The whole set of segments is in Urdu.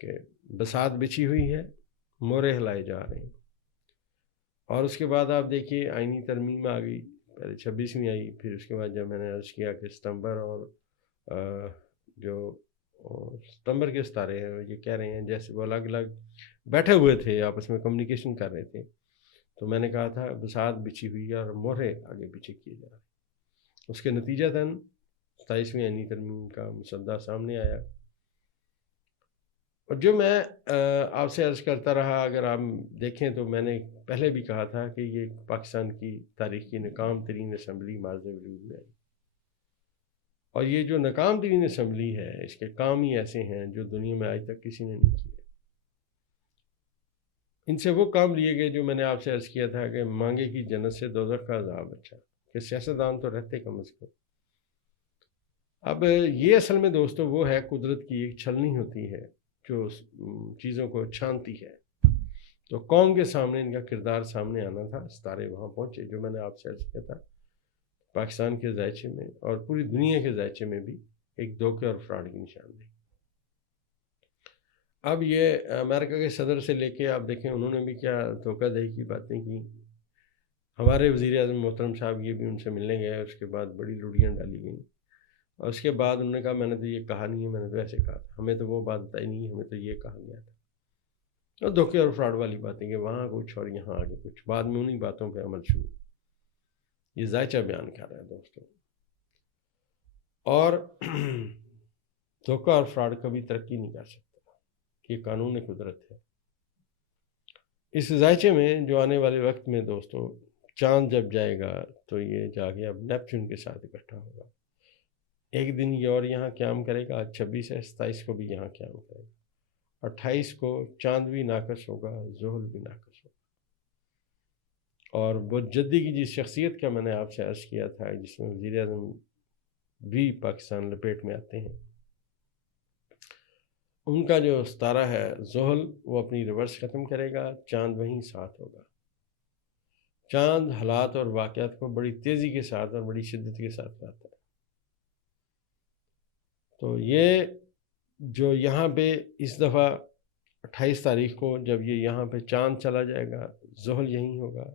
کہ بساط بچھی ہوئی ہے، مورے ہلائے جا رہے ہیں۔ اور اس کے بعد آپ دیکھیے آئینی ترمیم آ گئی، پہلے 26ویں آئی، پھر اس کے بعد جب میں نے عرض کیا کہ ستمبر اور جو ستمبر کے ستارے ہیں یہ کہہ رہے ہیں جیسے وہ الگ الگ بیٹھے ہوئے تھے، آپس میں کمیونیکیشن کر رہے تھے، تو میں نے کہا تھا بساط بچھی ہوئی ہے اور مورے آگے پیچھے کیے جا رہے ہیں۔ اس کے نتیجتاً 27ویں آئینی ترمیم کا مسودہ سامنے آیا، اور جو میں آپ سے عرض کرتا رہا، اگر آپ دیکھیں تو میں نے پہلے بھی کہا تھا کہ یہ پاکستان کی تاریخ کی ناکام ترین اسمبلی ماضی وجود میں آئی، اور یہ جو ناکام ترین اسمبلی ہے اس کے کام ہی ایسے ہیں جو دنیا میں آج تک کسی نے نہیں کیے۔ ان سے وہ کام لیے گئے جو میں نے آپ سے عرض کیا تھا کہ مانگے کی جنت سے دوزخ کا عذاب اچھا، کہ سیاستدان تو رہتے کم از کم۔ اب یہ اصل میں دوستو وہ ہے قدرت کی ایک چھلنی ہوتی ہے جو چیزوں کو چھانتی ہے۔ تو قوم کے سامنے ان کا کردار سامنے آنا تھا، ستارے وہاں پہنچے، جو میں نے آپ سے عرض کیا تھا پاکستان کے ذائچے میں اور پوری دنیا کے ذائچے میں بھی ایک دھوکے اور فراڈ کی نشاندہی۔ اب یہ امریکہ کے صدر سے لے کے آپ دیکھیں انہوں نے بھی کیا دھوکہ دہی کی باتیں کی۔ ہمارے وزیر اعظم محترم صاحب یہ بھی ان سے ملنے گئے، اس کے بعد بڑی لڑیاں ڈالی گئیں، اور اس کے بعد انہوں نے کہا میں نے تو یہ کہا نہیں ہے، میں نے تو ایسے کہا تھا، ہمیں تو وہ بات بتائی نہیں، ہمیں تو یہ کہا گیا تھا۔ اور دھوکے اور فراڈ والی باتیں کہ وہاں کچھ اور یہاں آگے کچھ، بعد میں انہی باتوں پہ عمل شروع۔ یہ ذائچہ بیان کر رہا ہے دوستوں۔ اور دھوکہ اور فراڈ کبھی ترقی نہیں کر سکتا، یہ قانون قدرت ہے۔ اس ذائچے میں جو آنے والے وقت میں دوستو چاند جب جائے گا تو یہ جا کے اب نیپچون کے ساتھ اکٹھا ہوگا، ایک دن یہ اور یہاں قیام کرے گا، 26 ہے، 27 کو بھی یہاں قیام کرے گا، 28 کو چاند بھی ناقص ہوگا، زحل بھی ناقص ہوگا۔ اور بہت جدی کی جس شخصیت کا میں نے آپ سے عرض کیا تھا جس میں وزیر اعظم بھی پاکستان لپیٹ میں آتے ہیں، ان کا جو ستارہ ہے زحل وہ اپنی ریورس ختم کرے گا، چاند وہیں ساتھ ہوگا۔ چاند حالات اور واقعات کو بڑی تیزی کے ساتھ اور بڑی شدت کے ساتھ لاتا ہے۔ تو یہ جو یہاں پہ اس دفعہ 28 تاریخ کو جب یہ یہاں پہ چاند چلا جائے گا، زحل یہیں ہوگا،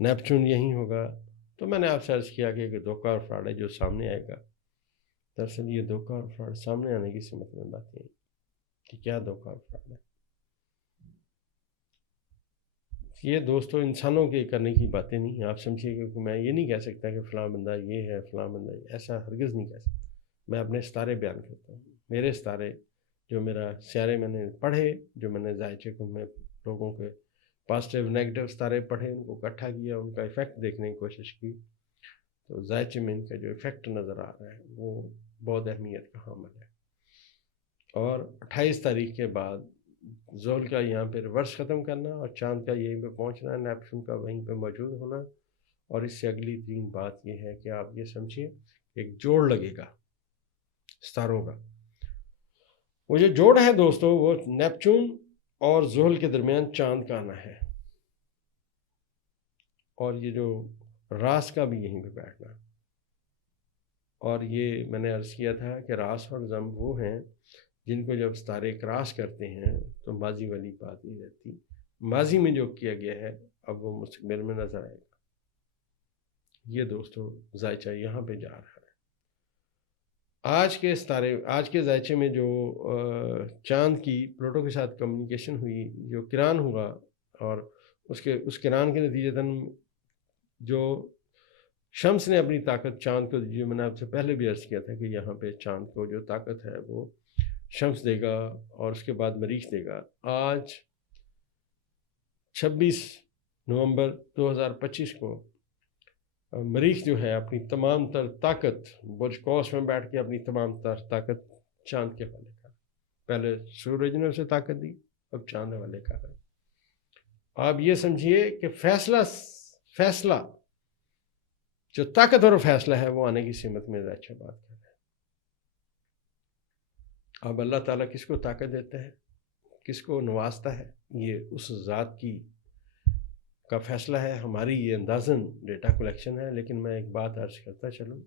نیپچون یہیں ہوگا، تو میں نے آپ سے عرض کیا کہ ایک دھوکہ اور فراڈ ہے جو سامنے آئے گا۔ دراصل یہ دھوکہ اور فراڈ سامنے آنے کی سمت میں باتیں ہیں کہ کیا دھوکہ اور فراڈ ہے۔ یہ دوستو انسانوں کے کرنے کی باتیں نہیں ہیں، آپ سمجھیے، کیونکہ میں یہ نہیں کہہ سکتا کہ فلاں بندہ یہ ہے، فلاں بندہ یہ، ایسا ہرگز نہیں کہہ سکتا۔ میں اپنے ستارے بیان کرتا ہوں، میرے ستارے جو میرا سیارے میں نے پڑھے، جو میں نے ذائچے کو میں لوگوں کے پازیٹیو نیگیٹو ستارے پڑھے، ان کو اکٹھا کیا، ان کا ایفیکٹ دیکھنے کی کوشش کی، تو ذائچے میں ان کا جو ایفیکٹ نظر آ رہا ہے وہ بہت اہمیت کا حامل ہے۔ اور 28 تاریخ کے بعد زحل کا یہاں پہ ریورس ختم کرنا اور چاند کا یہیں پہ پہنچنا، نیپچون کا وہیں پہ موجود ہونا، اور اس سے اگلی ترین بات یہ ہے کہ آپ یہ سمجھیے ایک جوڑ لگے گا ستاروں کا۔ وہ جو جوڑ ہے دوستو وہ نیپچون اور زحل کے درمیان چاند کا آنا ہے، اور یہ جو راس کا بھی یہیں پہ بیٹھنا۔ اور یہ میں نے عرض کیا تھا کہ راس اور ضم وہ ہیں جن کو جب ستارے کراس کرتے ہیں تو ماضی والی بات نہیں رہتی، ماضی میں جو کیا گیا ہے اب وہ مستقبل میں نظر آئے گا۔ یہ دوستو ذائچہ یہاں پہ جا رہا ہے۔ آج کے ستارے، آج کے ذائچے میں جو چاند کی پلوٹو کے ساتھ کمیونیکیشن ہوئی، جو کران ہوا، اور اس کران کے نتیجتاً جو شمس نے اپنی طاقت چاند کو، جو میں نے آپ سے پہلے بھی عرض کیا تھا کہ یہاں پہ چاند کو جو طاقت ہے وہ شمس دے گا اور اس کے بعد مریخ دے گا۔ آج 26 نومبر 2025 کو مریخ جو ہے اپنی تمام تر طاقت برج قوس میں بیٹھ کے اپنی تمام تر طاقت چاند کے حوالے کر، پہلے سورج نے اسے طاقت دی، اب چاند حوالے کر رہا ہے۔ آپ یہ سمجھیے کہ فیصلہ جو طاقت اور فیصلہ ہے وہ آنے کی سمت میں ذائچہ بات کر رہے ہیں۔ اب اللہ تعالیٰ کس کو طاقت دیتا ہے، کس کو نوازتا ہے، یہ اس ذات کا فیصلہ ہے، ہماری یہ اندازن ڈیٹا کلیکشن ہے۔ لیکن میں ایک بات عرض کرتا چلوں،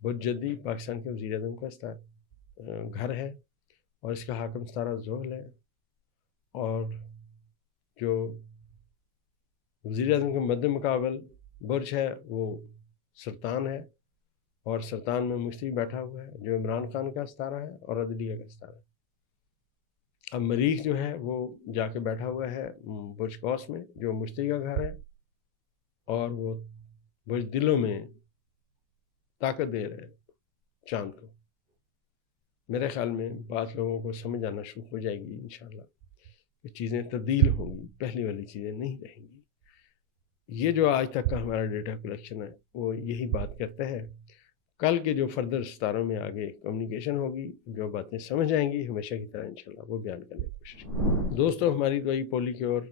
بہت جلدی پاکستان کے وزیر اعظم کا گھر ہے، اور اس کا حاکم ستارہ زحل ہے، اور جو وزیر اعظم کے مد مقابل برج ہے وہ سرطان ہے، اور سرطان میں مشتری بیٹھا ہوا ہے جو عمران خان کا ستارہ ہے اور عدلیہ کا ستارہ ہے۔ اب مریخ جو ہے وہ جا کے بیٹھا ہوا ہے برج قوس میں جو مشتری کا گھر ہے، اور وہ برج دلوں میں طاقت دے رہے چاند کو۔ میرے خیال میں بعض لوگوں کو سمجھ آنا شروع ہو جائے گی انشاءاللہ کہ چیزیں تبدیل ہوں گی، پہلی والی چیزیں نہیں رہیں گی۔ یہ جو آج تک کا ہمارا ڈیٹا کلیکشن ہے وہ یہی بات کرتا ہے۔ کل کے جو فردر ستاروں میں آگے کمیونیکیشن ہوگی، جو باتیں سمجھ آئیں گی ہمیشہ کی طرح انشاءاللہ وہ بیان کرنے کی کوشش کریں۔ دوستو، ہماری دعائی پولی کی اور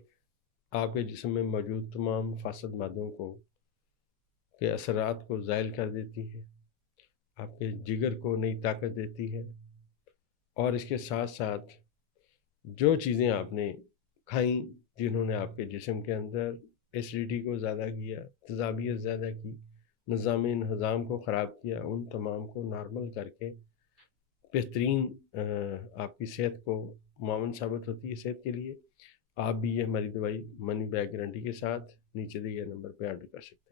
آپ کے جسم میں موجود تمام فاسد مادوں کو کے اثرات کو زائل کر دیتی ہے، آپ کے جگر کو نئی طاقت دیتی ہے، اور اس کے ساتھ ساتھ جو چیزیں آپ نے کھائیں جنہوں نے آپ کے جسم کے اندر ایسیڈیٹی کو زیادہ کیا، تیزابیت زیادہ کی، نظام انہضام کو خراب کیا، ان تمام کو نارمل کر کے بہترین آپ کی صحت کو معاون ثابت ہوتی ہے صحت کے لیے۔ آپ بھی یہ ہماری دوائی منی بیک گارنٹی کے ساتھ نیچے دیے نمبر پہ آرڈر کر سکتے ہیں۔